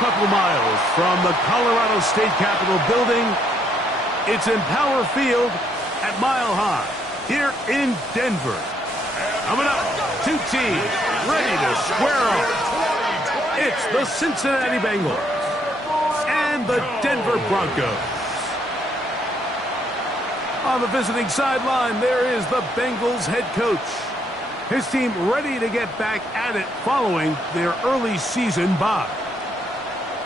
couple miles from the Colorado State Capitol building. It's Empower Field at Mile High here in Denver. Coming up, two teams ready to square off. It's the Cincinnati Bengals and the Denver Broncos. On the visiting sideline, there is the Bengals head coach. His team ready to get back at it following their early season bye.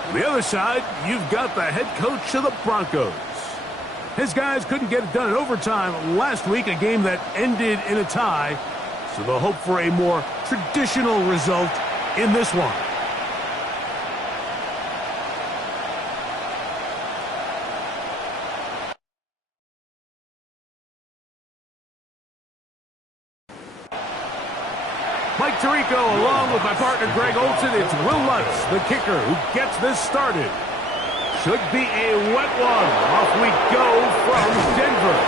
On the other side, you've got the head coach of the Broncos. His guys couldn't get it done in overtime last week, a game that ended in a tie, so they'll hope for a more traditional result in this one. Mike Tirico along with my partner Greg Olson. It's Will Lutz, the kicker, who gets this started. Should be a wet one. Off we go from Denver.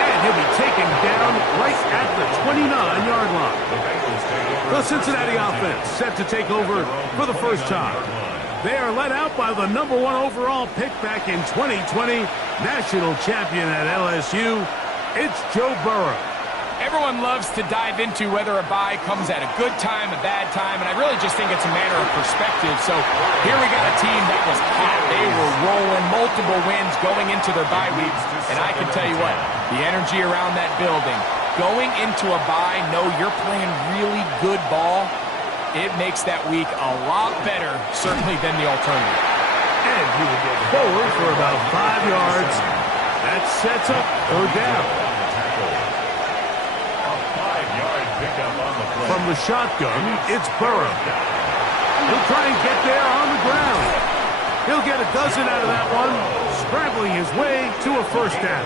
And he'll be taken down right at the 29-yard line. The Cincinnati offense set to take over for the first time. They are led out by the #1 overall pick back in 2020, national champion at LSU. It's Joe Burrow. Everyone loves to dive into whether a bye comes at a good time, a bad time, and I really just think it's a matter of perspective. So here we got a team that was hot. They were rolling, multiple wins going into their bye week, and I can tell you what, the energy around that building, going into a bye, know you're playing really good ball, it makes that week a lot better, certainly, than the alternative. And he will get forward for about 5 yards. That sets up third down. From the shotgun, it's Burrow. He'll try and get there on the ground. He'll get a dozen out of that one, scrambling his way to a first down.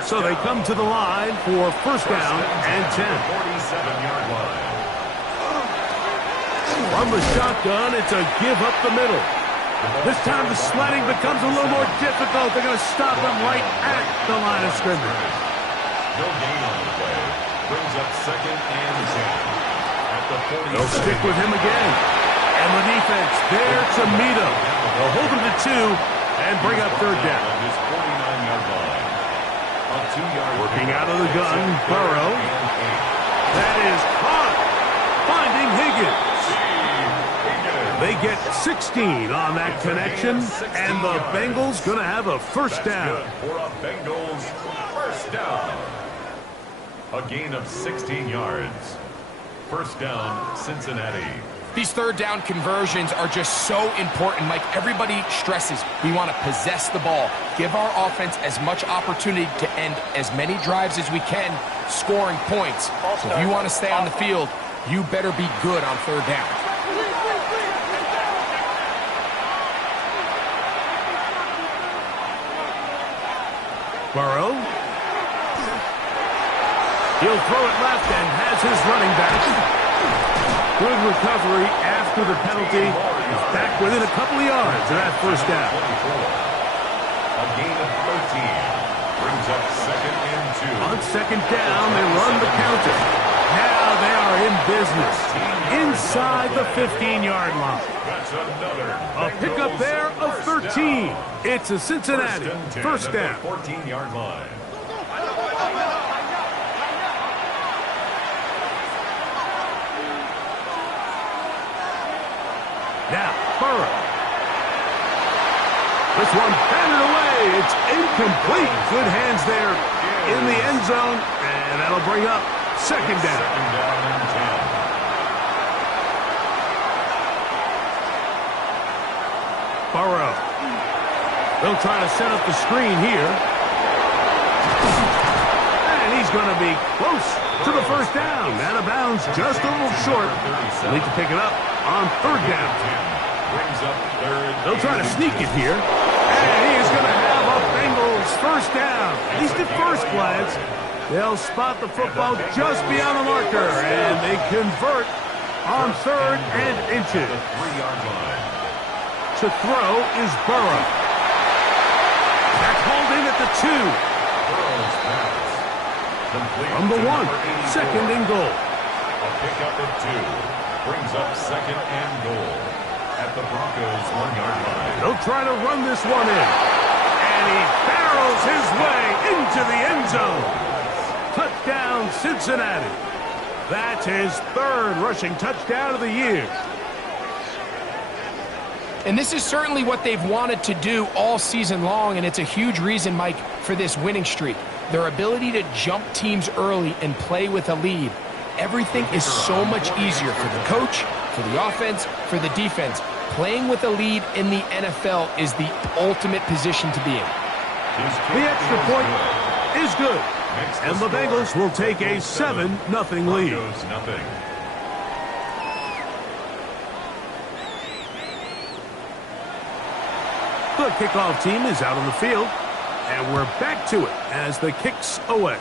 So they come to the line for first down and 10. From the shotgun, it's a give up the middle. This time the sledding becomes a little more difficult. They're going to stop him right at the line of scrimmage. No gain on the play. Brings up second and 10. At the 40. They'll stick with him again. And the defense there to meet him. They'll hold him to 2 and bring up third down. His 49-yard line. A 2-yard working out of the gun, Burrow. That is caught. Finding Higgins. They get 16 on that connection, and the Bengals going to have a first down. For a Bengals first down. A gain of 16 yards. First down, Cincinnati. These third down conversions are just so important. Like everybody stresses, we want to possess the ball, give our offense as much opportunity to end as many drives as we can, scoring points. So if you want to stay on the field, you better be good on third down. Burrow. He'll throw it left and has his running back. Good recovery after the penalty. He's back within a couple of yards of that first down. A gain of 13. Brings up second and 2. On second down, they run the counter. Now they are in business. Inside the 15-yard line. That's another. A pickup there of 13. It's a Cincinnati first down. 14-yard line. Now, Burrow. This one batted away. It's incomplete. Good hands there in the end zone. And that'll bring up second down. Second down and 10. Burrow. They'll try to set up the screen here. And he's going to be close to the first down. Out of bounds, just a little short. They'll need to pick it up on third down. Brings up third. They'll try to sneak it here. And he is going to have a Bengals first down. At least at first glance, they'll spot the football just beyond the marker. And they convert on third and inches. 3-yard line. To throw is Burrow. That's hauled in at the 2. Burrow's pass. Complete From the to 1. number 84. Second and goal. A pickup at 2. Brings up second and goal at the Broncos' 1-yard line. He'll try to run this one in. And he barrels his way into the end zone. Touchdown, Cincinnati. That's his third rushing touchdown of the year. And this is certainly what they've wanted to do all season long, and it's a huge reason, Mike, for this winning streak. Their ability to jump teams early and play with a lead. Everything is so much easier for the coach, for the offense, for the defense. Playing with a lead in the NFL is the ultimate position to be in. The extra point is good. And the Bengals will take a 7-0 lead. The kickoff team is out on the field, and we're back to it as the kick's away.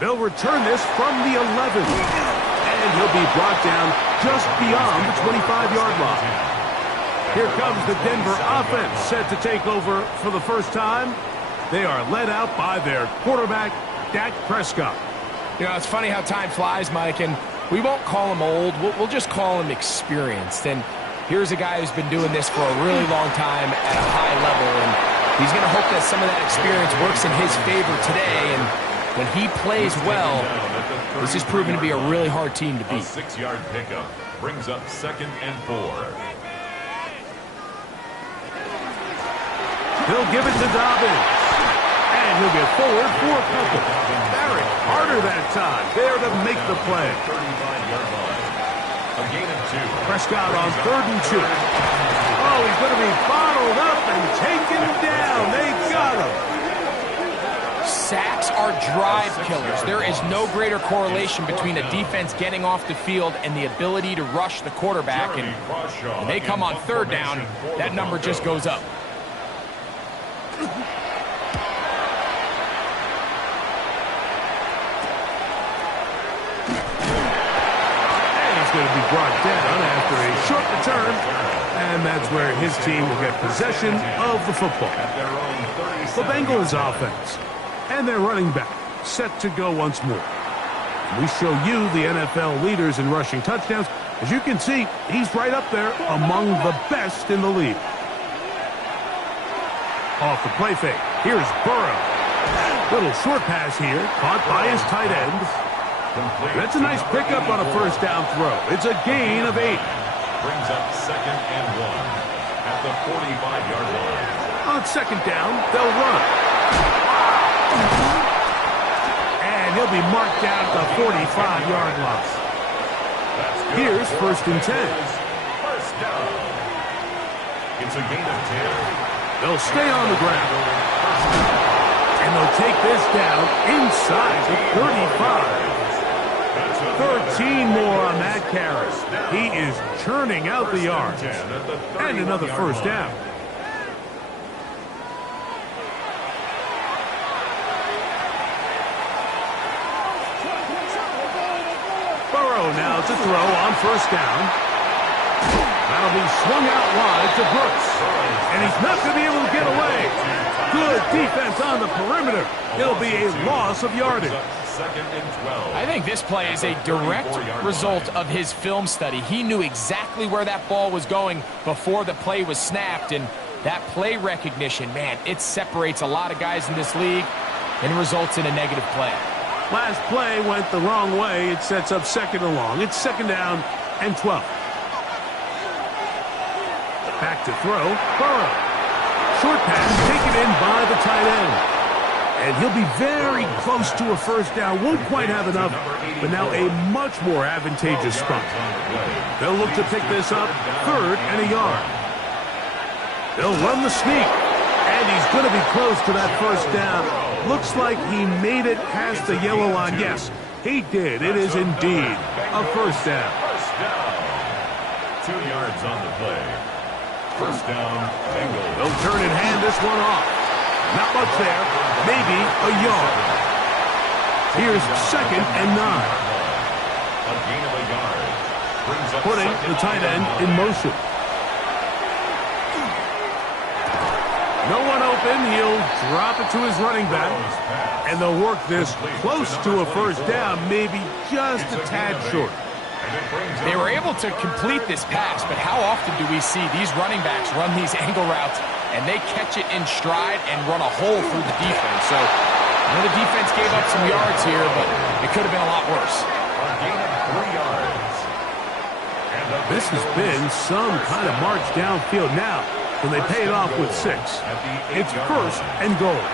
They'll return this from the 11, and he'll be brought down just beyond the 25-yard line. Here comes the Denver offense set to take over for the first time. They are led out by their quarterback, Dak Prescott. You know, it's funny how time flies, Mike, and we won't call him old. We'll just call him experienced. And here's a guy who's been doing this for a really long time at a high level, and he's going to hope that some of that experience works in his favor today. And when he plays well, this is proving to be a really hard team to beat. A 6-yard pickup brings up second and 4. He'll give it to Dobbins. And he'll get forward for a couple. Barrett harder that time. There to make the play. 35-yard line. A gain of 2. Prescott on 3rd and 2. Oh, he's going to be bottled up and taken down. They got him. Sacks are drive killers. There is no greater correlation between a defense getting off the field and the ability to rush the quarterback. And when they come on 3rd down, that number just goes up. Going to be brought down after a short return, and that's where his team will get possession of the football. The Bengals offense and their running back set to go once more. We show you the NFL leaders in rushing touchdowns. As you can see, he's right up there among the best in the league. Off the play fake, here's Burrow. Little short pass here, caught by his tight end. That's a nice pickup on a first down throw. It's a gain of 8. Brings up second and 1 at the 45-yard line. On 2nd down, they'll run. And he'll be marked down at the 45-yard line. Here's 1st and 10. First down. It's a gain of 10. They'll stay on the ground. And they'll take this down inside the 35. 13 more on that carry. He is churning out the yards. And another first down. Burrow now to throw on 1st down. That'll be swung out wide to Brooks. And he's not going to be able to get away. Good defense on the perimeter. It'll be a loss of yardage. I think this play is a direct result of his film study. He knew exactly where that ball was going before the play was snapped, and that play recognition, man, it separates a lot of guys in this league and results in a negative play. Last play went the wrong way. It sets up 2nd and long. It's 2nd down and 12. Back to throw. Burrow. Short pass taken in by the tight end. And he'll be very close to a first down. Won't quite have enough, but now a much more advantageous spot. They'll look to pick this up 3rd and a yard. They'll run the sneak. And he's going to be close to that first down. Looks like he made it past the yellow line. Yes, he did. It is indeed a first down. 2 yards on the play. First down, Bengals. They'll turn and hand this one off. Not much there. Maybe a yard. Here's 2nd and 9. A gain of a yard. Brings up putting the tight end in motion. No one open. He'll drop it to his running back. And they'll work this close to a first down, maybe just a tad short. They were able to complete this pass, but how often do we see these running backs run these angle routes and they catch it in stride and run a hole through the defense? So I know the defense gave up some yards here, but it could have been a lot worse. A gain of 3 yards. This has been some kind of march downfield now. Can they pay it off with 6? It's first and goal.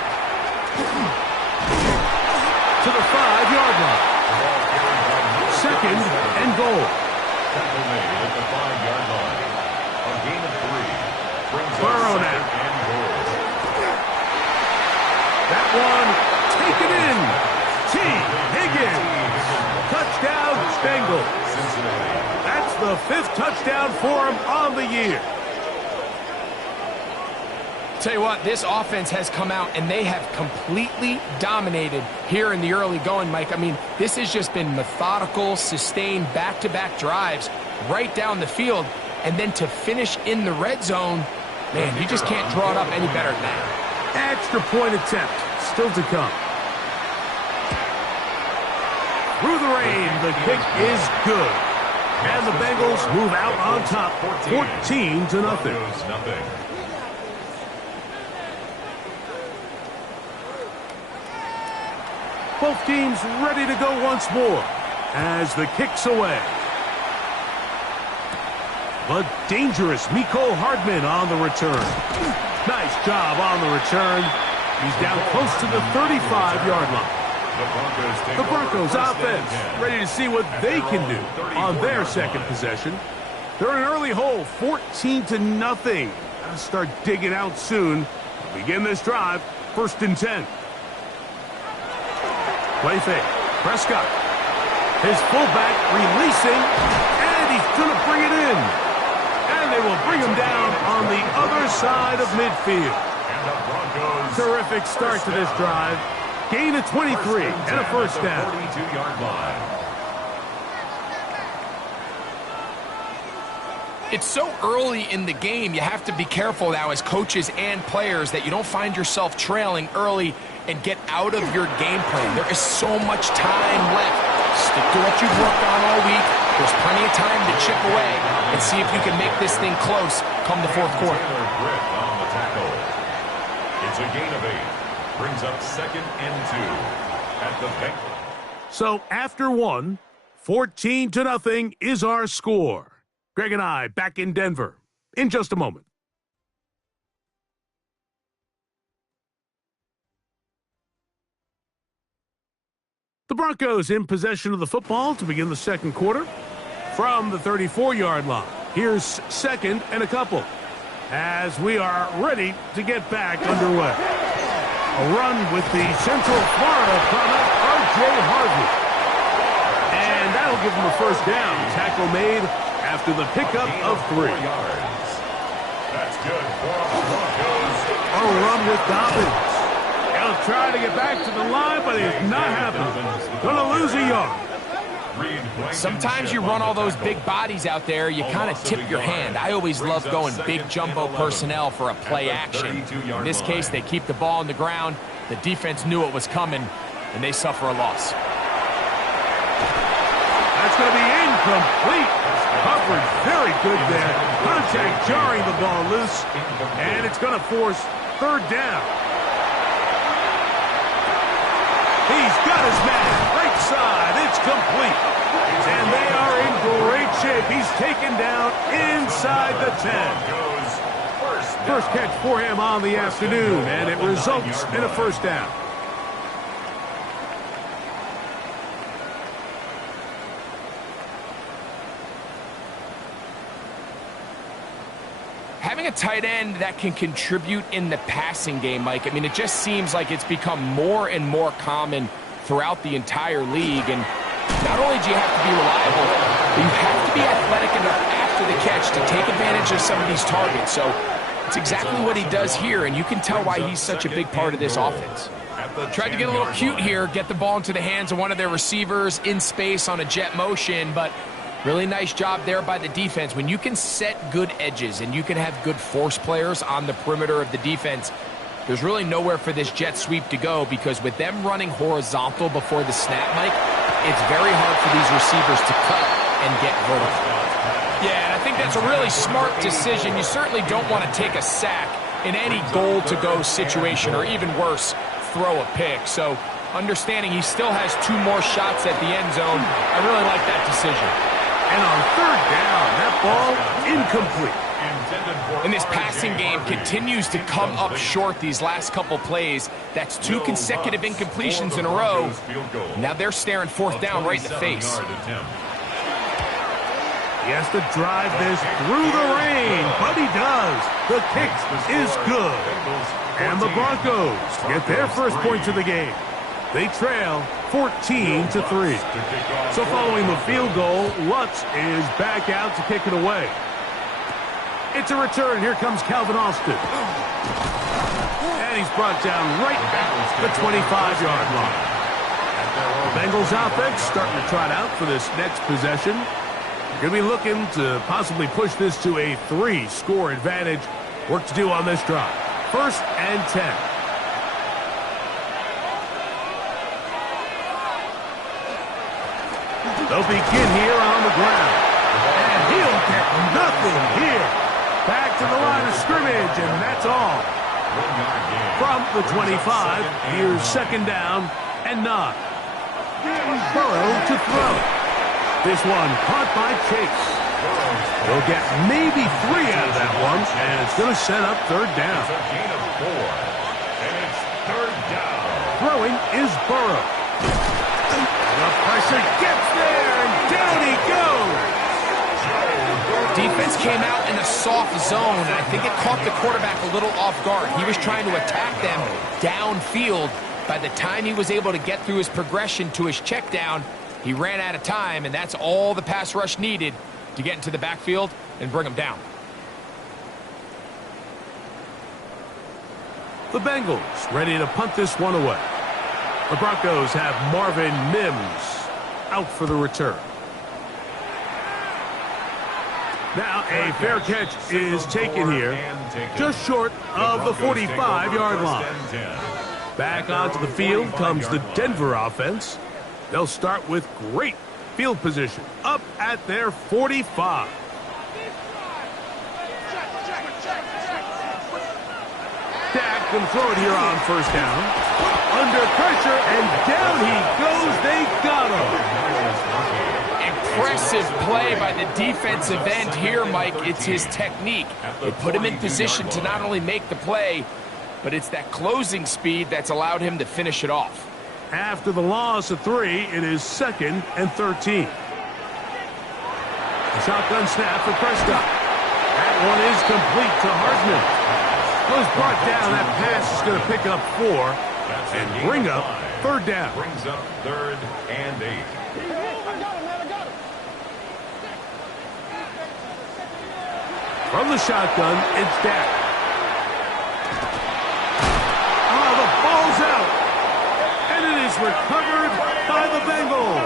To the 5-yard line. Second and goal. Tackle made at the 5-yard line. A gain of 3. Brings Burrow up now. second and goal. That one taken in. T. Higgins. Touchdown, Bengals. Cincinnati. That's the 5th touchdown for him on the year. Tell you what, this offense has come out and they have completely dominated here in the early going, Mike. I mean, this has just been methodical, sustained, back-to-back drives right down the field. And then to finish in the red zone, man, you just can't draw it up any better than that. Extra point attempt still to come. Through the rain, the kick is good. And the Bengals move out on top, 14-0. Nothing. Both teams ready to go once more as the kick's away. But dangerous Mecole Hardman on the return. Nice job on the return. He's down close to the 35-yard line. The Broncos offense ready to see what they can do on their second possession. They're in an early hole, 14-0. Gotta start digging out soon. Begin this drive, 1st and 10. Play fake. Prescott. His fullback releasing, and he's going to bring it in. And they will bring him down on the other side of midfield. And the Broncos. Terrific start to this drive. Gain of 23 and a first down. 42-yard line. It's so early in the game, you have to be careful now as coaches and players that you don't find yourself trailing early and get out of your game plan. There is so much time left. Stick to what you've worked on all week. There's plenty of time to chip away and see if you can make this thing close come the 4th quarter. Taylor Britt on the tackle. It's a gain of 8. Brings up 2nd and 2 at the Bengals. So after 1, 14-0 is our score. Greg and I back in Denver in just a moment. The Broncos in possession of the football to begin the second quarter from the 34-yard line. Here's 2nd and a couple as we are ready to get back underway. A run with the Central Florida product, R.J. Harvey. And that'll give him a first down. Tackle made after the pickup of 3. That's good for the Broncos. A run with Dobbins. He'll try to get back to the line, but it's not happening. Gonna lose a yard. Sometimes you run all those big bodies out there, you kind of tip your hand. I always love going big jumbo personnel for a play action. In this case, they keep the ball on the ground. The defense knew it was coming, and they suffer a loss. That's going to be incomplete. Coverage very good there. Contact jarring the ball loose, and it's going to force 3rd down. He's got his man. Right side. It's complete. And they are in great shape. He's taken down inside the 10. First catch for him on the afternoon, and it results in a first down. Having a tight end that can contribute in the passing game, Mike, I mean, it just seems like it's become more and more common throughout the entire league. And not only do you have to be reliable, but you have to be athletic enough after the catch to take advantage of some of these targets. So it's exactly what he does here, and you can tell why he's such a big part of this offense. Tried to get a little cute here, get the ball into the hands of one of their receivers in space on a jet motion, but really nice job there by the defense. When you can set good edges and you can have good force players on the perimeter of the defense, there's really nowhere for this jet sweep to go, because with them running horizontal before the snap, Mike, it's very hard for these receivers to cut and get vertical. Yeah, and I think that's a really smart decision. You certainly don't want to take a sack in any goal-to-go situation, or even worse, throw a pick. So understanding he still has 2 more shots at the end zone, I really like that decision. And on third down, that ball incomplete. And this passing game continues to come up short these last couple plays. That's 2 consecutive incompletions in a row. Now they're staring fourth down right in the face. He has to drive this through the rain, but he does. The kick is good. And the Broncos get their first points of the game. They trail 14-3. So following the field goal, Lutz is back out to kick it away. It's a return. Here comes Calvin Austin. And he's brought down right at the 25-yard line. The Bengals offense starting to trot out for this next possession. Going to be looking to possibly push this to a 3-score advantage. Work to do on this drive. 1st and 10. They'll begin here on the ground. And he'll get nothing here. Back to the line of scrimmage, and that's all. From the 25, here's 2nd down and 9. Burrow to throw. This one caught by Chase. They'll get maybe 3 out of that one, and it's going to set up 3rd down. It's a gain of 4, and it's 3rd down. Throwing is Burrow. The pressure gets there, and down he goes. Defense came out in a soft zone, and I think it caught the quarterback a little off guard. He was trying to attack them downfield. By the time he was able to get through his progression to his check down, he ran out of time, and that's all the pass rush needed to get into the backfield and bring him down. The Bengals ready to punt this one away. The Broncos have Marvin Mims out for the return. Now a fair catch is taken here, just short of the 45-yard line. Back onto the field comes the Denver offense. They'll start with great field position up at their 45. Dak can throw it here on 1st down. Under pressure, and down he goes. They got him. Impressive play by the defensive end here, Mike. It's his technique. It put him in position to not only make the play, but it's that closing speed that's allowed him to finish it off. After the loss of 3, it is 2nd and 13. A shotgun snap for Prescott. That one is complete to Hardman. Was brought down. That pass is going to pick up 4 and bring up 3rd down. Brings up 3rd and 8. From the shotgun, it's Dak. Oh, the ball's out. And it is recovered by the Bengals.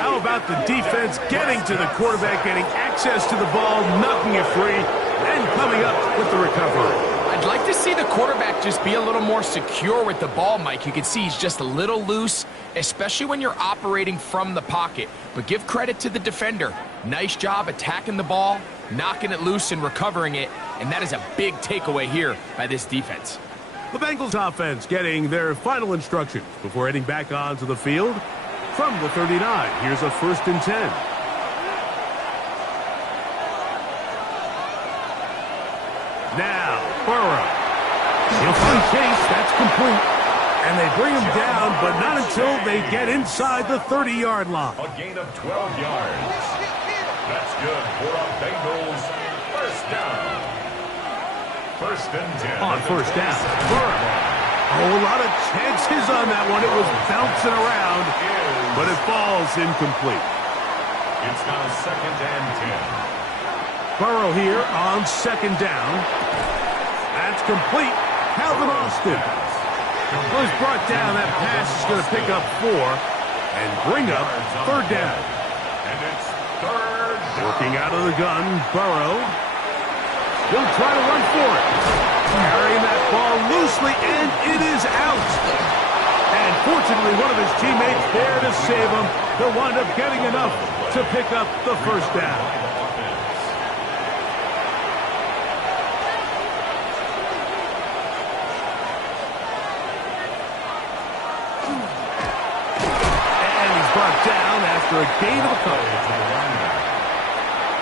How about the defense getting to the quarterback, getting access to the ball, knocking it free, and coming up with the recovery. I'd like to see the quarterback just be a little more secure with the ball, Mike. You can see he's just a little loose, especially when you're operating from the pocket. But give credit to the defender. Nice job attacking the ball, knocking it loose and recovering it, and that is a big takeaway here by this defense. The Bengals offense getting their final instructions before heading back onto the field. From the 39, here's a 1st and 10. Now, Burrow. He'll find Chase. That's complete. And they bring him down, but not until they get inside the 30-yard line. A gain of 12 yards. That's good for a Bengals 1st down. 1st and 10. On 1st down, Burrow. A whole lot of chances on that one. It was bouncing around, but it falls incomplete. It's now 2nd and 10. Burrow here on 2nd down. That's complete. Calvin Austin was brought down. That pass is going to pick up 4 and bring up 3rd down. And it's 3rd down. Working out of the gun, Burrow. He'll try to run for it. Carrying that ball loosely, and it is out. And fortunately, one of his teammates there to save him. They'll wind up getting enough to pick up the first down. Down after a gain of a couple.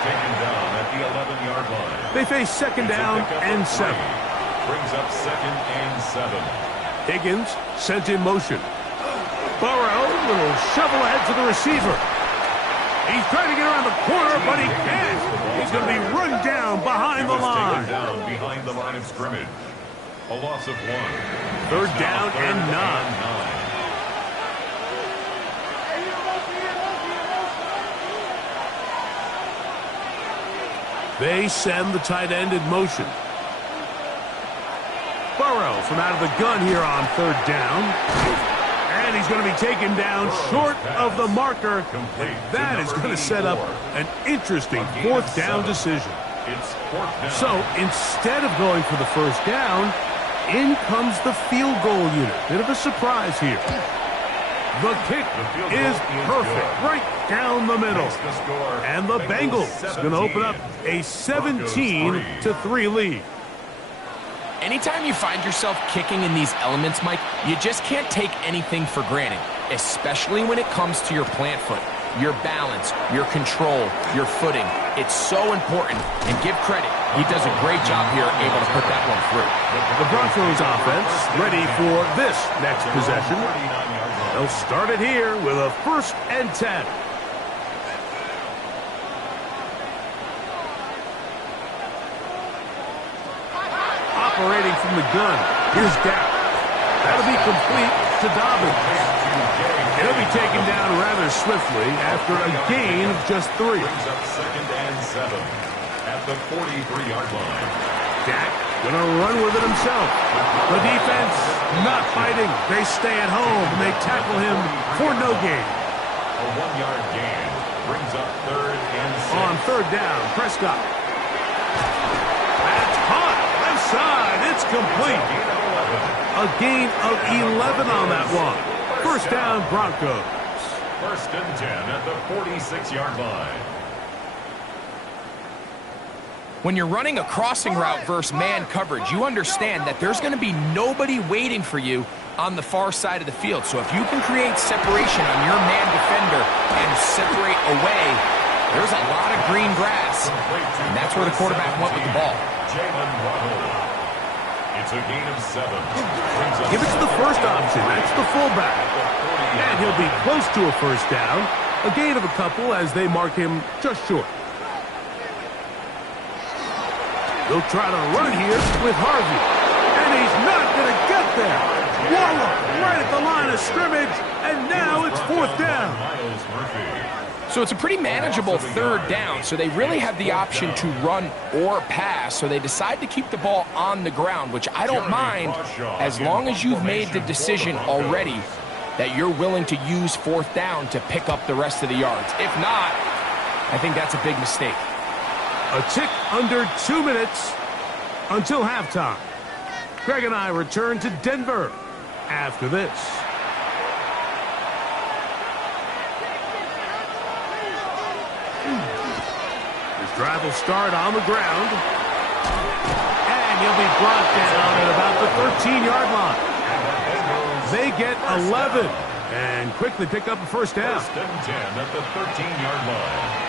Taken down at the 11-yard line. They face second down and 7. Brings up second and 7. Higgins sent in motion. Burrow will shovel ahead to the receiver. He's trying to get around the corner, but he can't. He's going to be run down behind the line. Down behind the line of scrimmage. A loss of 1. Third down and 9. They send the tight end in motion. Burrow from out of the gun here on third down. And he's going to be taken down short of the marker. That is going to set up an interesting fourth down decision. So instead of going for the first down, in comes the field goal unit. Bit of a surprise here. The kick is perfect, right down the middle. And the Bengals going to open up a 17-3 lead. Anytime you find yourself kicking in these elements, Mike, you just can't take anything for granted, especially when it comes to your plant foot, your balance, your control, your footing. It's so important, and give credit. He does a great job here able to put that one through. The Broncos offense ready for this next possession. They'll start it here with a 1st and 10. Operating from the gun. Here's Dak. That'll be complete to Dobbins. He'll be taken down rather swiftly after a gain of just 3. Brings up second and 7 at the 43-yard line. Dak going to run with it himself. The defense not fighting. They stay at home and they tackle him for no gain. A 1-yard gain brings up third and 6. On third down, Prescott. That's hot. Left side. It's complete. A gain of 11 on that one. First down, Broncos. 1st and 10 at the 46-yard line. When you're running a crossing route versus man coverage, you understand that there's going to be nobody waiting for you on the far side of the field. So if you can create separation on your man defender and separate away, there's a lot of green grass. And that's where the quarterback went with the ball. Jalen Waddle. It's a gain of 7. If it's the first option, that's the fullback. And he'll be close to a first down. A gain of a couple as they mark him just short. They'll try to run here with Harvey. And he's not going to get there. Wallop right at the line of scrimmage. And now it's 4th down. So it's a pretty manageable third down. So they really have the option to run or pass. So they decide to keep the ball on the ground, which I don't mind as long as you've made the decision already that you're willing to use 4th down to pick up the rest of the yards. If not, I think that's a big mistake. A tick under 2 minutes until halftime. Greg and I return to Denver after this. This drive will start on the ground. And he'll be brought down at about the 13-yard line. They get 11 and quickly pick up a first down. 1st and 10 at the 13-yard line.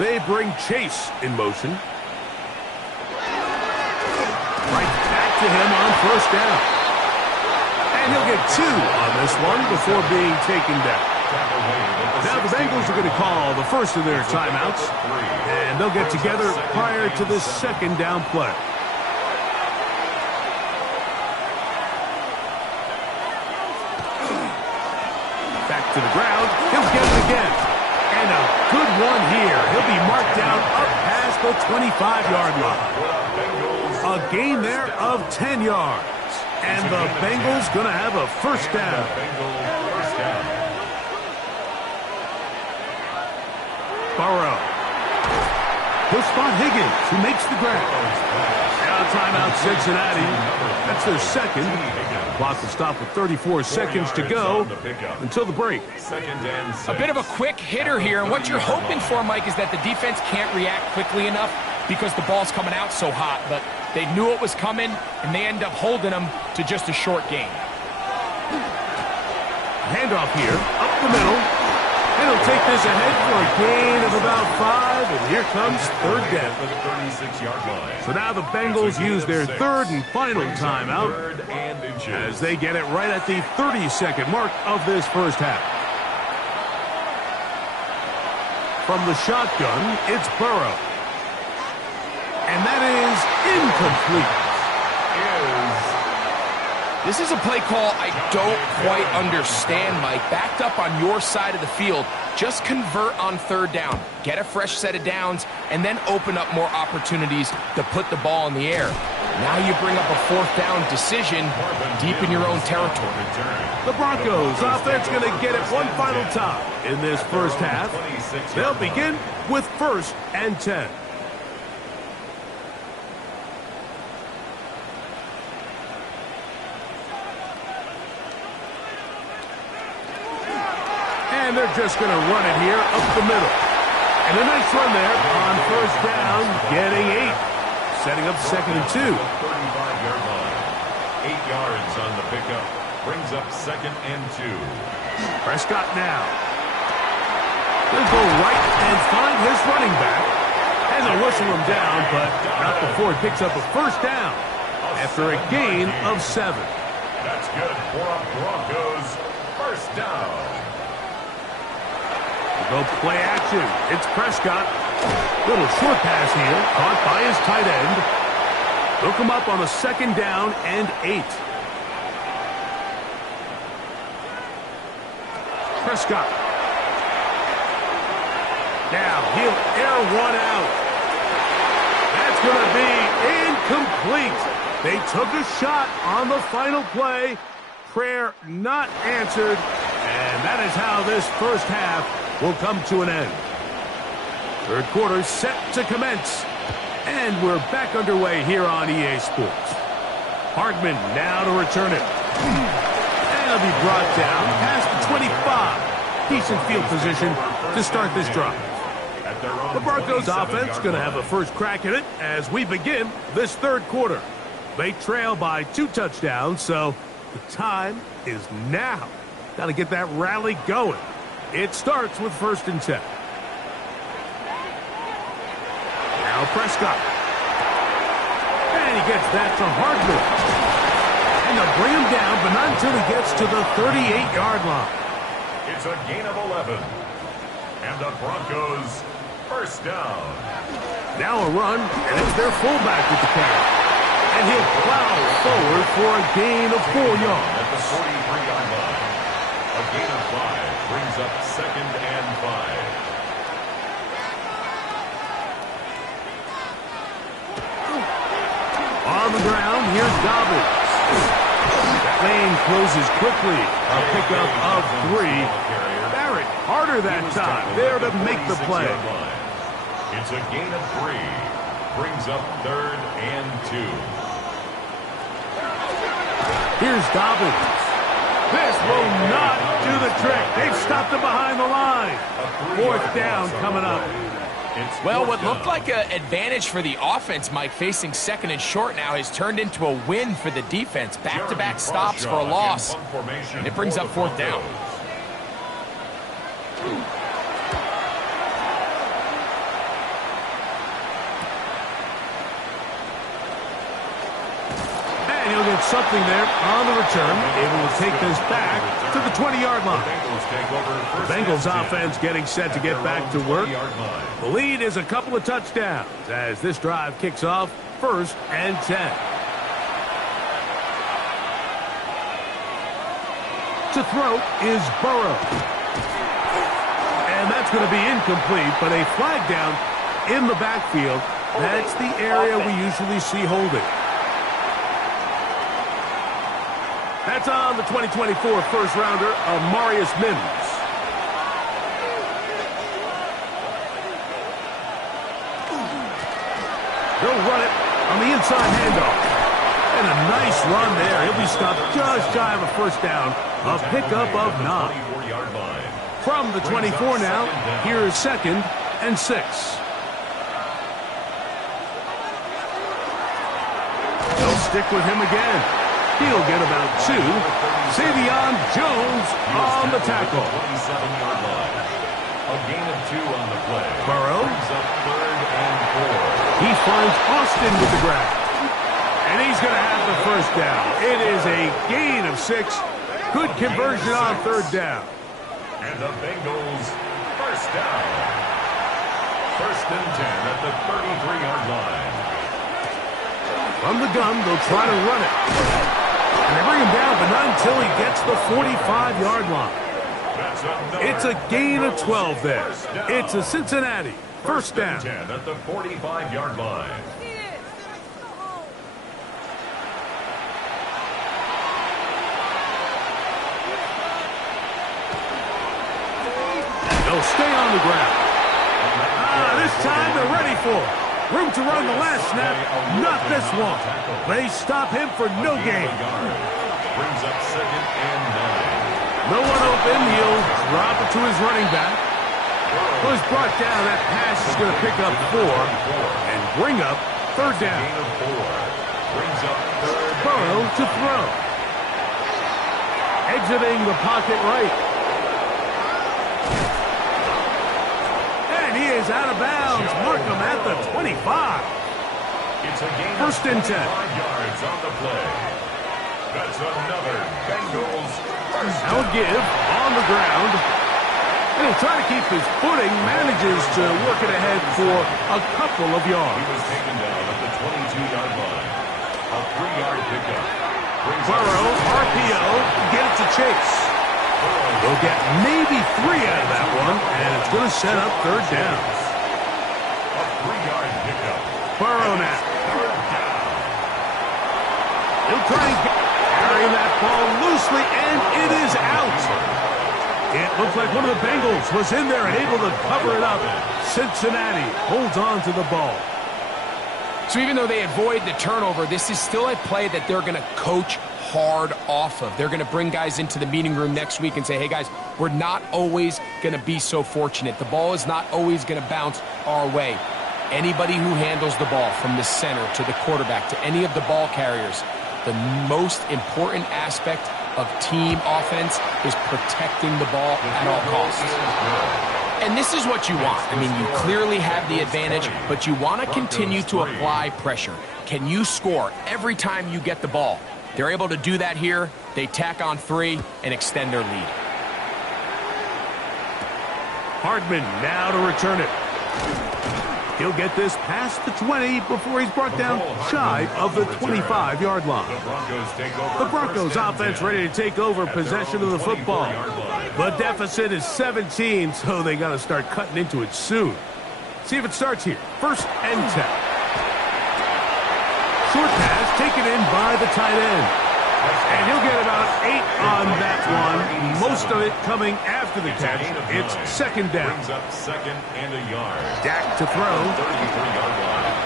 They bring Chase in motion. Right back to him on first down. And he'll get 2 on this one before being taken down. Now the Bengals are going to call the first of their timeouts. And they'll get together prior to this 2nd down play. Back to the ground. He'll get it again. And a good one here. He'll be marked down up past the 25-yard line. A gain there of 10 yards. And the Bengals going to have a first down. Burrow. He'll spot Higgins, who makes the grab. Now timeout Cincinnati. That's their second. Clock will stop with 34 seconds to go until the break. A bit of a quick hitter here, and what you're hoping for, Mike, is that the defense can't react quickly enough because the ball's coming out so hot, but they knew it was coming, and they end up holding them to just a short gain. Handoff here, up the middle, and he'll take this ahead for a gain of about 5, and here comes third down. So now the Bengals use their third and final timeout as they get it right at the 30-second mark of this first half. From the shotgun, it's Burrow. And that is incomplete. This is a play call I don't quite understand, Mike. Backed up on your side of the field, just convert on third down. Get a fresh set of downs, and then open up more opportunities to put the ball in the air. Now you bring up a fourth down decision deep in your own territory. The Broncos offense going to get it one final time in this first half. They'll begin with 1st and 10. And they're just going to run it here up the middle. And a nice run there on first down, getting 8. Setting up 2nd and 2. 35-yard line. 8 yards on the pickup. Brings up 2nd and 2. Prescott now. He'll go right and find his running back. And they'll whistle him down, but not before he picks up a first down after a gain of 7. That's good for a Broncos first down. Go play action. It's Prescott. Little short pass here. Caught by his tight end. Hook him up on a 2nd down and 8. Prescott. Now he'll air one out. That's going to be incomplete. They took a shot on the final play. Prayer not answered. And that is how this first half will come to an end. Third quarter set to commence. And we're back underway here on EA Sports. Hardman now to return it. And he'll be brought down past the 25. Decent field position to start this drive. The Broncos offense going to have a first crack at it as we begin this third quarter. They trail by 2 touchdowns, so the time is now. Got to get that rally going. It starts with 1st and 10. Now Prescott. And he gets that to Hardman. And they'll bring him down, but not until he gets to the 38-yard line. It's a gain of 11. And the Broncos first down. Now a run, and it's their fullback with the carry. And he'll plow forward for a gain of 4 yards. At the 43-yard line. A gain of 5 brings up 2nd and 5. On the ground, here's Dobbins. That lane closes quickly. A pickup of 3. Barrett harder that time. There to make the play. It's a gain of 3. Brings up 3rd and 2. Here's Dobbins. This will not do the trick. They've stopped him behind the line. 4th down coming up. Well, what looked like an advantage for the offense, Mike, facing 2nd and short now, has turned into a win for the defense. Back-to-back stops for a loss. And it brings up 4th down. And he'll get something there on the return. Able to take this back to the 20-yard line. The Bengals offense getting set to get back to work. The lead is a couple of touchdowns as this drive kicks off 1st and 10. To throw is Burrow. And that's going to be incomplete, but a flag down in the backfield. That's the area we usually see holding. That's on the 2024 first-rounder, Amarius Mims. They'll run it on the inside handoff. And a nice run there. He'll be stopped just shy of a first down. A pickup of 9. From the 24 now, here is 2nd and 6. They'll stick with him again. He'll get about 2. Savion Jones on the tackle. A gain of 2 on the play. Burrow. Brings up 3rd and 4. He finds Austin with the grab. And he's going to have the first down. It is a gain of 6. Good conversion on 3rd down. And the Bengals first down. 1st and 10 at the 33-yard line. From the gun, they'll try to run it. And they bring him down, but not until he gets the 45-yard line. It's a gain of 12 there. It's a Cincinnati first down. 10 at the 45-yard line. They'll stay on the ground. This time they're ready for it. Room to run the last snap. Not this one. They stop him for no gain. Brings up 2nd and 9. No one open. He'll drop it to his running back. Well, he's brought down. That pass is going to pick up 4 and bring up 3rd down. Gain of 4. Brings up 3rd. Burrow to throw. Exiting the pocket right. And he is out of bounds. Mark him at the 25. It's a gain 1st and 10. 5 yards on the play. That's another Bengals first Now down. give on the ground. And he'll try to keep his footing. Manages to work it ahead for a couple of He yards. was taken down at the 22-yard line. A 3-yard pickup. Brings up Burrow, 6 yards. RPO, get it to Chase. They'll get maybe 3 out of that one, and it's going to set up 3rd down. A 3-yard pickup. Burrow now. 3rd down. He'll try and carry that ball loosely, and it is out. It looks like one of the Bengals was in there and able to cover it up. Cincinnati holds on to the ball. So even though they avoid the turnover, this is still a play that they're going to coach hard off of. They're going to bring guys into the meeting room next week and say, hey, guys, we're not always going to be so fortunate. The ball is not always going to bounce our way. Anybody who handles the ball from the center to the quarterback to any of the ball carriers, the most important aspect of team offense is protecting the ball at all costs. And this is what you want. I mean, you clearly have the advantage, but you want to continue to apply pressure. Can you score every time you get the ball? They're able to do that here. They tack on 3 and extend their lead. Hardman now to return it. He'll get this past the 20 before he's brought down shy of the 25-yard line. The Broncos offense ready to take over possession of the football. The deficit is 17, so they got to start cutting into it soon. See if it starts here. 1st and 10. Short pass taken in by the tight end. And he'll get about 8 on that one. Most of it coming after the catch. It's 2nd down. Brings up 2nd and a yard. Dak to throw. 33-yard line.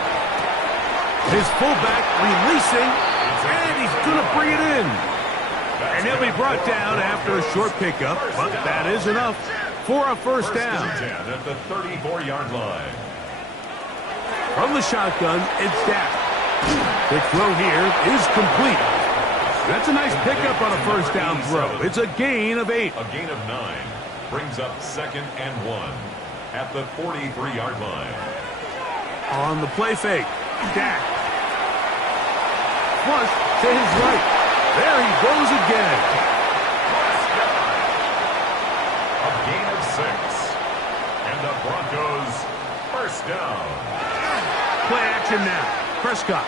His fullback releasing, and he's going to bring it in. And he'll be brought down after a short pickup, but that is enough for a first down. 1st and 10 at the 34-yard line. From the shotgun, it's Dak. The throw here is complete. That's a nice pickup on a first down throw. It's a gain of 8. A gain of 9. Brings up 2nd and 1 at the 43-yard line. On the play fake, Dak. Flush to his right. There he goes again. A gain of 6. And the Broncos first down. Play action now. Prescott.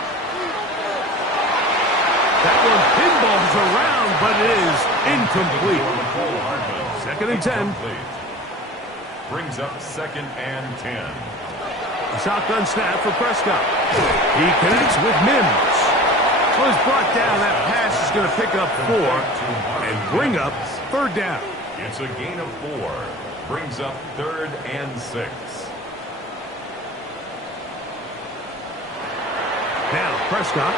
That one pinballs around, but it is incomplete. 2nd and 10. Brings up 2nd and 10. A shotgun snap for Prescott. He connects with Mims. Well, he's brought down. That pass is going to pick up 4 and bring up 3rd down. It's a gain of 4. Brings up 3rd and 6. Prescott.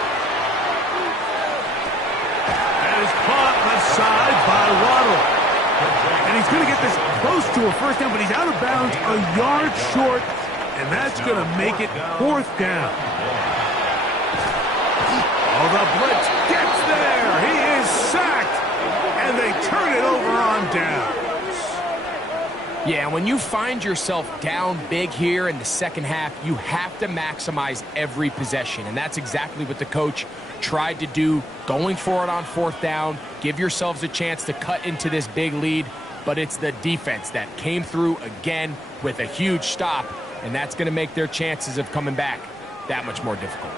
And is caught left side by Waddle. And he's going to get this close to a first down, but he's out of bounds a yard short, and that's going to make it fourth down. Oh, the blitz gets there. He is sacked, and they turn it over on downs. Yeah, when you find yourself down big here in the second half, you have to maximize every possession, and that's exactly what the coach tried to do, going for it on fourth down. Give yourselves a chance to cut into this big lead, but it's the defense that came through again with a huge stop, and that's going to make their chances of coming back that much more difficult.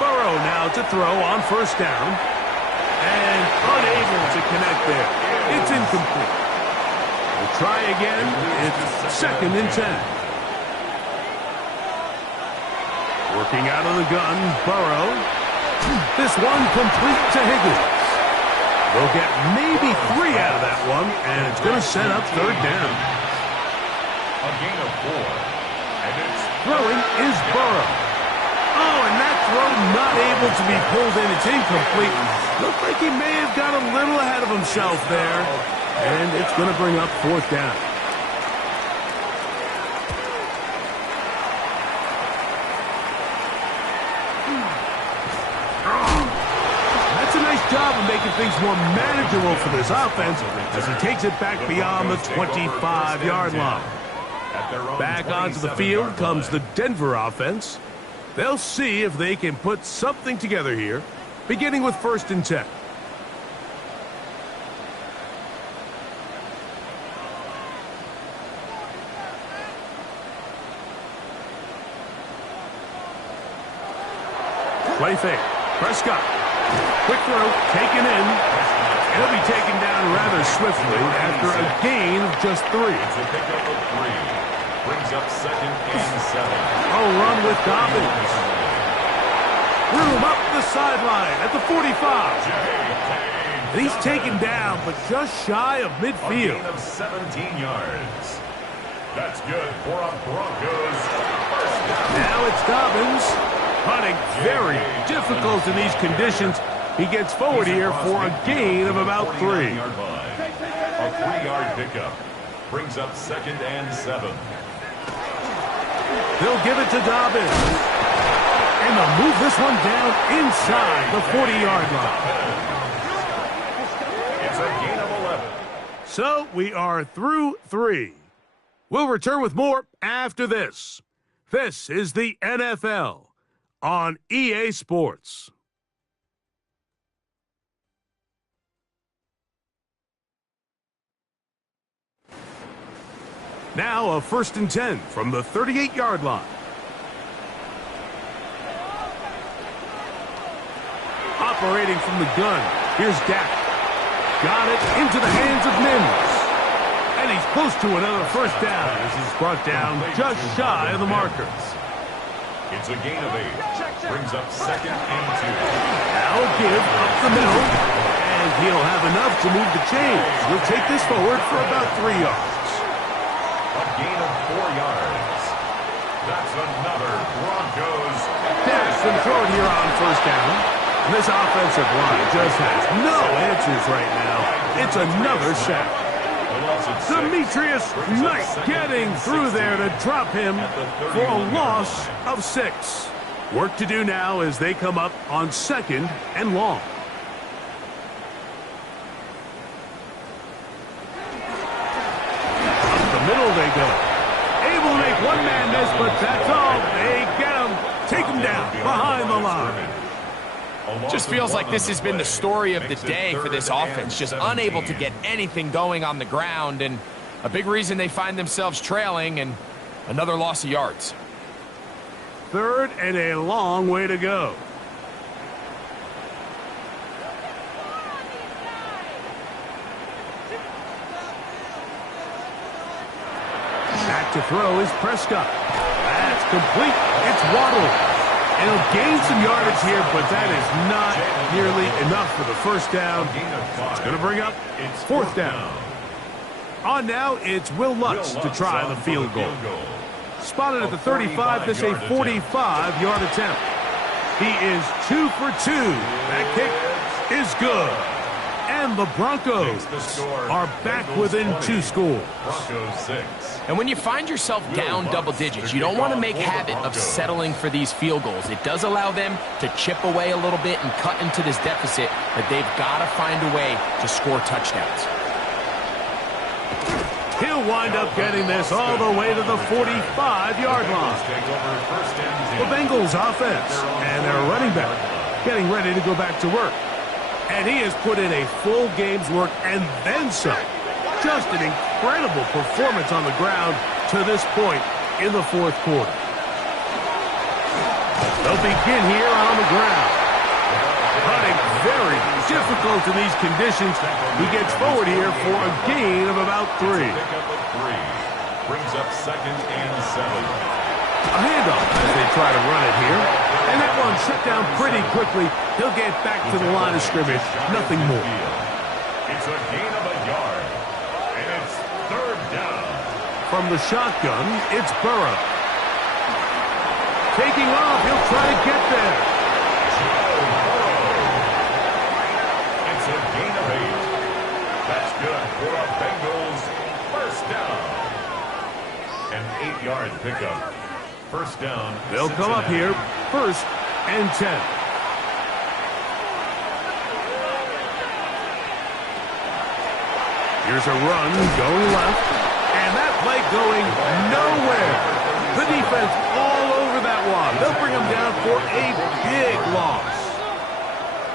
Burrow now to throw on first down, and unable to connect there. It's incomplete. We'll try again. It's 2nd and 10. Working out of the gun, Burrow. This one complete to Higgins. They'll get maybe 3 out of that one, and it's going to set up third down. A gain of 4. And it's Throwing is Burrow. Oh, and that throw not able to be pulled in. It's incomplete. Looks like he may have got a little ahead of himself there, and it's going to bring up fourth down. That's a nice job of making things more manageable for this offense as he takes it back beyond the 25-yard line. Back onto the field comes the Denver offense. They'll see if they can put something together here, beginning with 1st and 10. Play fake. Prescott. Quick throw, taken in. He'll be taken down rather swiftly after a gain of just 3. It's a pickup of 3. Brings up 2nd and 7. Oh, run with Dobbins. Room up the sideline at the 45. And he's taken down, but just shy of midfield. A gain of 17 yards. That's good for a Broncos first down. Now it's Dobbins. Hunting very difficult in these conditions. He gets forward here for a gain of about 3. A 3-yard pickup. Brings up 2nd and 7. They'll give it to Dobbins. And they'll move this one down inside the 40-yard line. It's a gain of 11. So we are through 3. We'll return with more after this. This is the NFL on EA Sports. Now a 1st and 10 from the 38-yard line. Operating from the gun, here's Dak. Got it into the hands of Mims. And he's close to another first down as he's brought down just shy of the markers. It's a gain of 8. Brings up 2nd and 2. Now a give up the middle. And he'll have enough to move the chains. He'll take this forward for about 3 yards. A gain of 4 yards. That's another Broncos. Dash and throw it here on first down. And this offensive line just has no answers right now. It's another sack. Demetrius Knight getting through there to drop him for a loss of 6. Work to do now as they come up on 2nd and long. Up the middle they go. Able to make one man miss, but that's all. They get him. Take him down behind the line. Just feels like this has been the story of the day for this offense, just unable to get anything going on the ground, and a big reason they find themselves trailing and another loss of yards. 3rd and a long way to go. Back to throw is Prescott. That's complete. It's Waddle. And he'll gain some yardage here, but that is not nearly enough for the first down. It's going to bring up 4th down. On now, it's Will Lutz to try the field goal. Spotted at the 35, this a 45-yard attempt. He is 2 for 2. That kick is good. And the Broncos are back within 2 scores. Broncos 6. And when you find yourself down double digits, you don't want to make habit of settling for these field goals. It does allow them to chip away a little bit and cut into this deficit, but they've got to find a way to score touchdowns. He'll wind up getting this all the way to the 45-yard line. The Bengals offense and their running back getting ready to go back to work. And he has put in a full game's work and then some. Just an incredible performance on the ground to this point in the fourth quarter. They'll begin here on the ground. Running very difficult in these conditions. He gets forward here for a gain of about 3. Brings up 2nd and 7. A handoff as they try to run it here. And that one shut down pretty quickly. He'll get back to the line of scrimmage. Nothing more. It's a gain of a yard. And it's 3rd down. From the shotgun, it's Burrow. Taking off, he'll try to get there. It's a gain of 8. That's good for a Bengals 1st down. An 8-yard pickup. 1st down. They'll come up here, 1st and 10. Here's a run going left, and that play going nowhere. The defense all over that one. They'll bring him down for a big loss.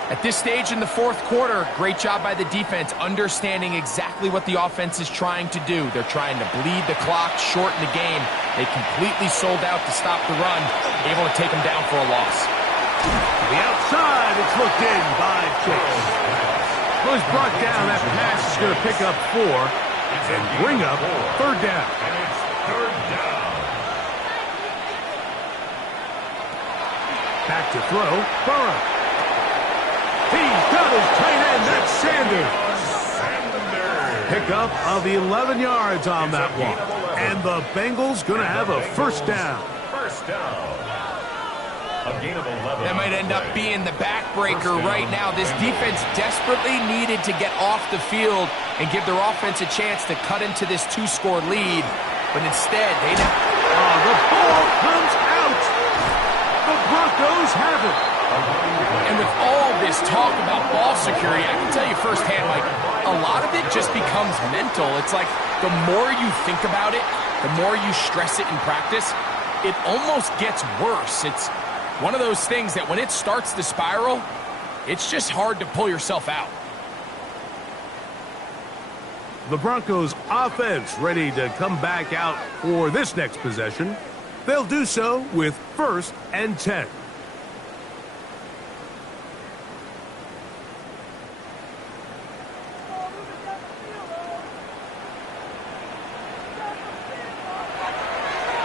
At this stage in the fourth quarter, great job by the defense understanding exactly what the offense is trying to do. They're trying to bleed the clock, shorten the game. They completely sold out to stop the run, able to take them down for a loss. To the outside, it's looked in by Chase. Well, he's brought down. That pass is going to pick up 4 and bring up 3rd down. And it's 3rd down. Back to throw, Burrow. He's got his tight end, that's Sanders. Pickup of 11 yards on that one. And the Bengals going to have a 1st down. 1st down. A gain of 11. That might end up being the backbreaker right now. This defense desperately needed to get off the field and give their offense a chance to cut into this 2-score lead. But instead, they now... Oh, the ball comes out. The Broncos have it. And with all this talk about ball security, I can tell you firsthand, Mike, a lot of it just becomes mental. It's like the more you think about it, the more you stress it in practice, it almost gets worse. It's one of those things that when it starts to spiral, it's just hard to pull yourself out. The Broncos offense ready to come back out for this next possession. They'll do so with 1st and 10.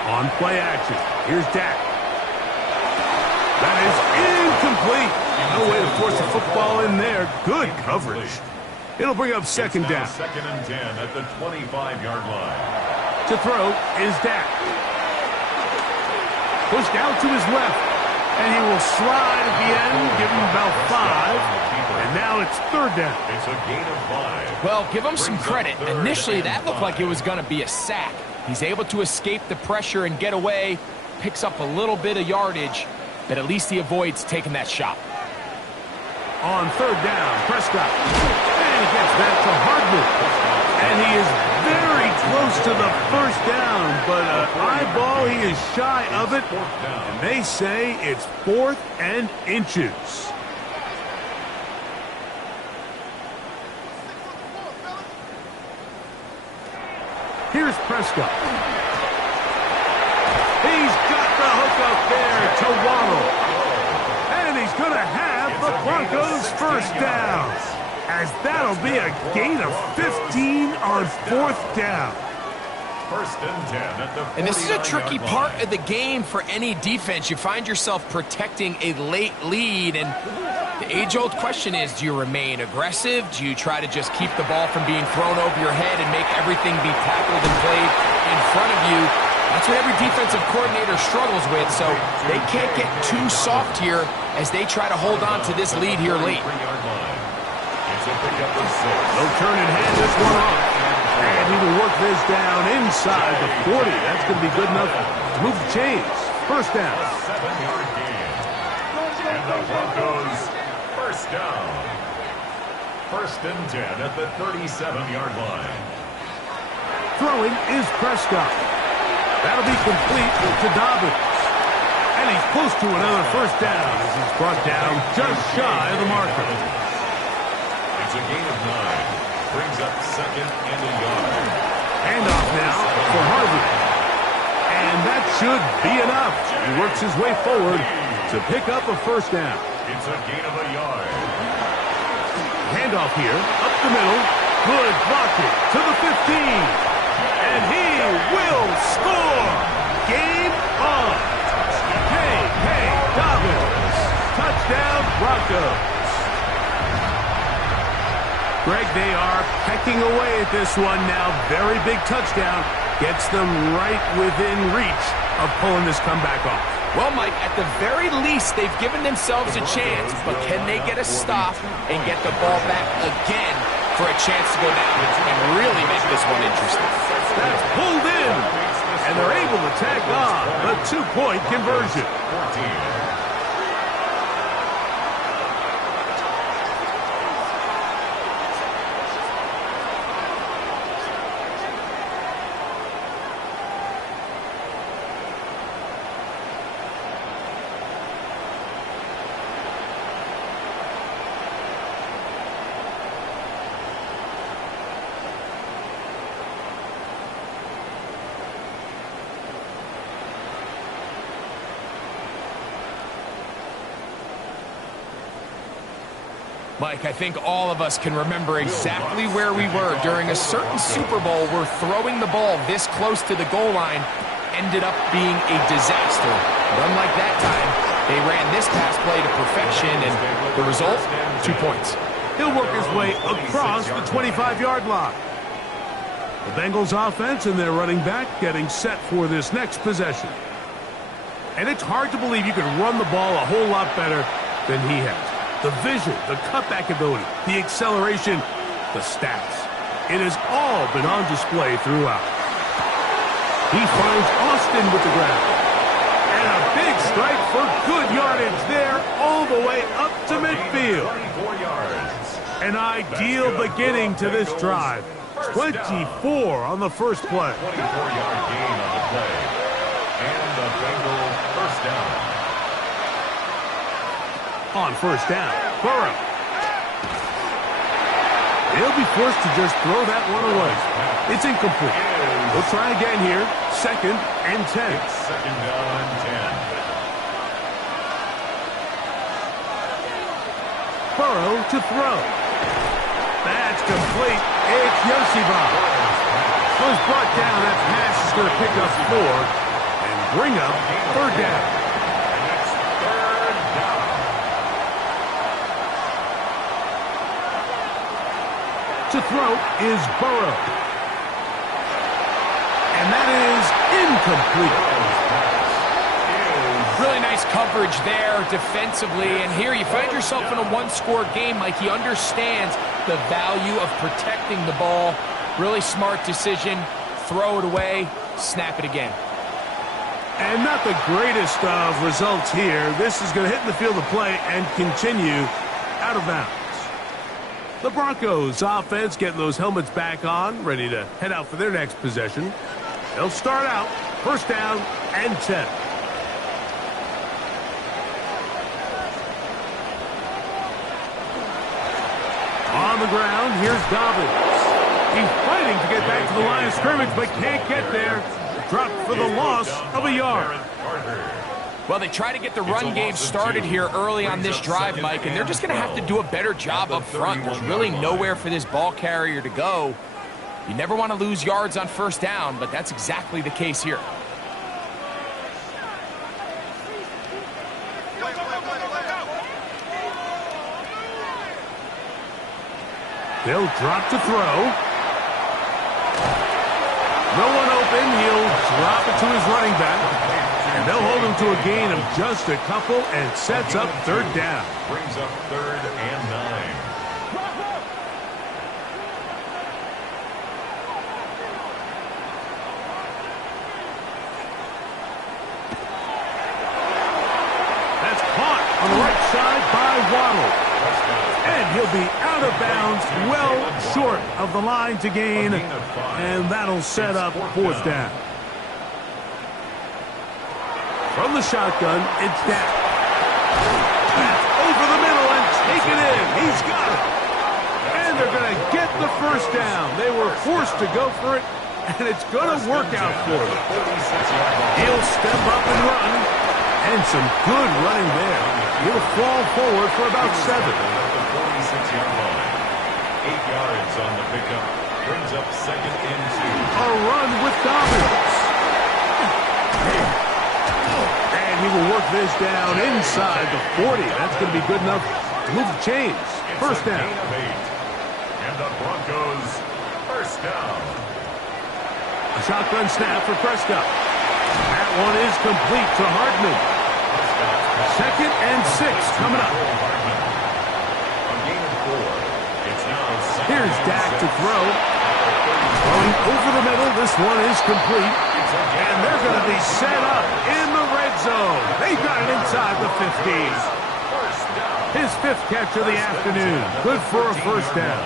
On play action, here's Dak. That is incomplete. No way to force the football in there. Good coverage. It'll bring up 2nd down. 2nd and 10 at the 25-yard line. To throw is Dak. Pushed out to his left. And he will slide at the end, give him about 5. And now it's 3rd down. It's a gain of 5. Well, give him some credit. Initially, that looked like it was going to be a sack. He's able to escape the pressure and get away, picks up a little bit of yardage, but at least he avoids taking that shot. On 3rd down, Prescott. And he gets that to Hardman. And he is very close to the 1st down, but eyeball, he is shy of it. And they say it's 4th and inches. Here's Prescott. He's got the hook up there to Waddle. And he's going to have the Broncos 1st down. As that'll be a gain of 15 on 4th down. First and 10 at the 49-yard line. And this is a tricky part of the game for any defense. You find yourself protecting a late lead, and the age-old question is, do you remain aggressive? Do you try to just keep the ball from being thrown over your head and make everything be tackled and played in front of you? That's what every defensive coordinator struggles with, so they can't get too soft here as they try to hold on to this lead here late. They'll turn and hand this one off. And he will work this down inside the 40. That's going to be good enough to move the chains. First down. 7-yard gain. And the Broncos first down. First and 10 at the 37-yard line. Throwing is Prescott. That'll be complete to Dobbins. And he's close to another first down as he's brought down just shy of the marker. It's a gain of 9. Brings up second and a yard. Handoff now for Harvey. And that should be enough. He works his way forward to pick up a first down. It's a gain of a yard. Handoff here, up the middle. Good blocking to the 15. And he will score. Game on. J.K. Dobbins. Touchdown, Broncos. Greg, they are pecking away at this one now. Very big touchdown. Gets them right within reach of pulling this comeback off. Well, Mike, at the very least, they've given themselves a chance, but can they get a stop and get the ball back again for a chance to go down and really make this one interesting? That's pulled in, and they're able to tack on a 2-point conversion. 14. Mike, I think all of us can remember exactly where we were during a certain Super Bowl where throwing the ball this close to the goal line ended up being a disaster. But unlike that time, they ran this pass play to perfection, and the result, 2 points. He'll work his way across the 25-yard line. The Bengals offense and their running back getting set for this next possession. And it's hard to believe you can run the ball a whole lot better than he has. The vision, the cutback ability, the acceleration, the stats. It has all been on display throughout. He finds Austin with the ground. And a big strike for good yardage there all the way up to midfield. 24 yards. An ideal beginning to this drive. 24 on the first play. 24-yard gain on the play. And the Bengals first down. On first down, Burrow. He'll be forced to just throw that one away. It's incomplete. We'll try again here. Second and 10. It's second down and 10. Burrow to throw. That's complete. It's Yoshiba. Was brought down. That pass is going to pick up 4 and bring up third down. To throw is Burrow. And that is incomplete. Really nice coverage there defensively. And here you find yourself in a one-score game. Mike, he understands the value of protecting the ball. Really smart decision. Throw it away, snap it again. And not the greatest of results here. This is going to hit in the field of play and continue out of bounds. The Broncos offense getting those helmets back on, ready to head out for their next possession. They'll start out first down and 10. On the ground, here's Dobbins. He's fighting to get back to the line of scrimmage, but can't get there. Dropped for the loss of a yard. Well, they try to get the run game started here early on this drive, Mike, and they're just going to have to do a better job up front. There's really nowhere for this ball carrier to go. You never want to lose yards on first down, but that's exactly the case here. They'll drop to throw. No one open. He'll drop it to his running back. And they'll hold him to a gain of just a couple and sets up third down. Brings up 3rd and 9. That's caught on the right side by Waddle. And he'll be out of bounds, well short of the line to gain. And that'll set up fourth down. From the shotgun, it's Dak. That's over the middle and taken in. He's got it. And they're going to get the first down. They were forced to go for it, and it's going to work out for them. He'll step up and run. And some good running there. He'll fall forward for about 7. 46-yard line. 8 yards on the pickup. Brings up 2nd and 2. A run with Dobbins. And he will work this down inside the 40. That's going to be good enough to move the chains. First down. And the Broncos first down. A shotgun snap for Prescott. That one is complete to Hardman. 2nd and 6 coming up. Here's Dak to throw. Throwing over the middle. This one is complete. And they're going to be set up in the red zone. They got it inside the 50. His 5th catch of the afternoon. Good for a first down.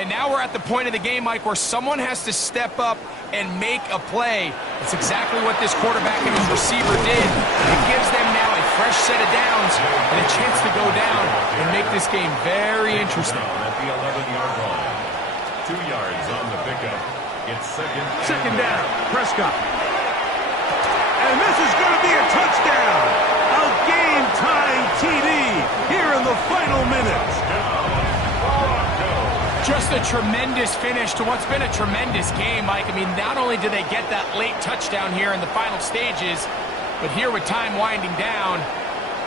And now we're at the point of the game, Mike, where someone has to step up and make a play. It's exactly what this quarterback and his receiver did. It gives them now a fresh set of downs and a chance to go down and make this game very interesting. At the 11-yard line. 2 yards on the pickup. It's second down. Prescott. And this is going to be a touchdown. A game-tying TD here in the final minutes. Just a tremendous finish to what's been a tremendous game, Mike. I mean, not only do they get that late touchdown here in the final stages, but here with time winding down,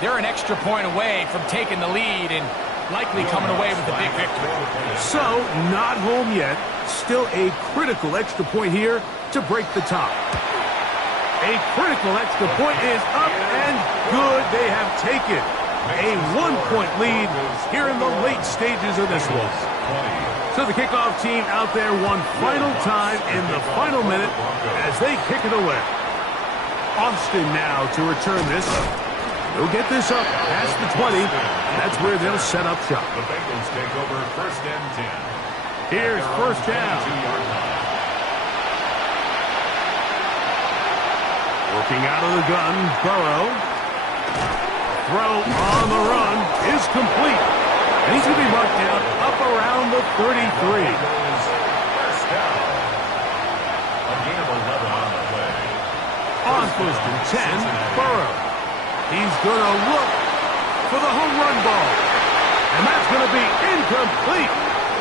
they're an extra point away from taking the lead and likely coming away with a big victory. So, not home yet. Still a critical extra point here to break the tie. A critical extra point is up and good. They have taken a 1-point lead here in the late stages of this one. So the kickoff team out there one final time in the final minute as they kick it away. Austin now to return this. They'll get this up past the 20. That's where they'll set up shop. The Bengals take over 1st and 10. Here's first down. Working out of the gun, Burrow. Throw on the run is complete. And he's going to be marked down up around the 33. First down. A gain of 11 on the play. On 1st and 10, Burrow. He's going to look for the home run ball. And that's going to be incomplete.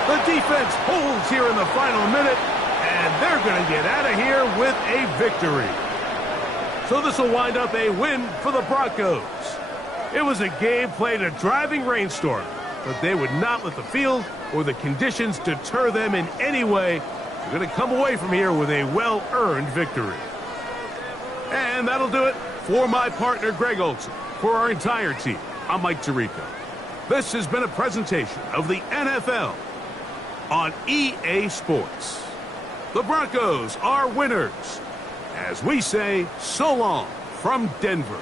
The defense holds here in the final minute, and they're going to get out of here with a victory. So this will wind up a win for the Broncos. It was a game played in a driving rainstorm, but they would not let the field or the conditions deter them in any way. They're going to come away from here with a well-earned victory. And that'll do it for my partner, Greg Olsen. For our entire team, I'm Mike Tirico. This has been a presentation of the NFL on EA Sports. The Broncos are winners. As we say, so long from Denver.